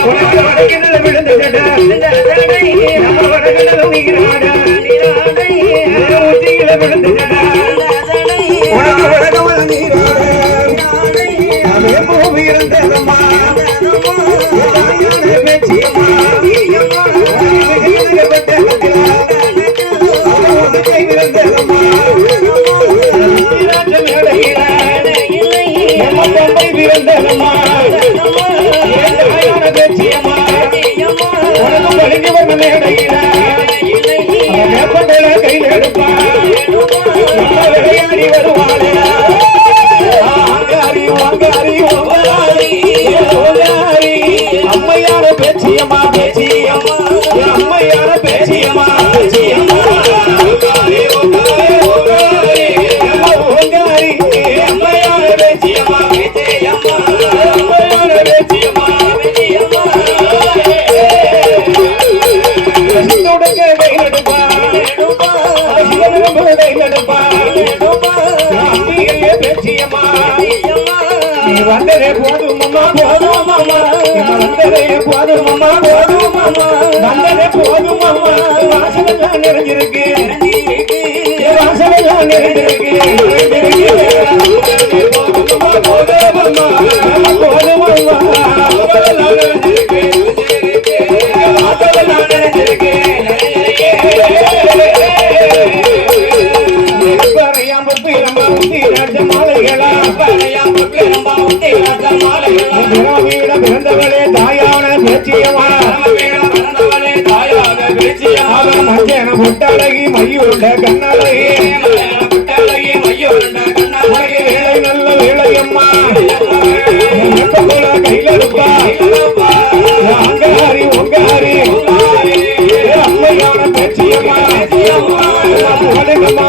உனக்கு வடக்கினல விழுந்து நம்ம வடக்கினல பேச்சியம்மா பேச்சியம்மா அம்மையான பேச்சியம்மா பேச்சியம்மா பேச்சியம்மா நீ வந்ததே போதும் அம்மா போதும் அம்மா. வந்ததே போதும் அம்மா போதும் அம்மா. வந்ததே போதும் அம்மா. வாசலெல்லாம் நிறைஞ்சிருக்கு. வாசலெல்லாம் நிறைஞ்சிருக்கு போதும் அம்மா வாசலெல்லாம் நிறைஞ்சிருக்கு. வாசலெல்லாம் நிறைஞ்சிருக்கு உத்தி ராஜ மாலைகளா பறையாம் பத்து உத்தி ராஜ மாலைகளா. முட்டழகி மையுண்ட கண்ணழகி முட்டழகி மையுண்ட கண்ணழகி. வேலை நல்ல வேலையம்மா போல கையில இருப்பா அங்காரி உங்காரி அம்மையான பேச்சியம்மா. போடுங்கம்மா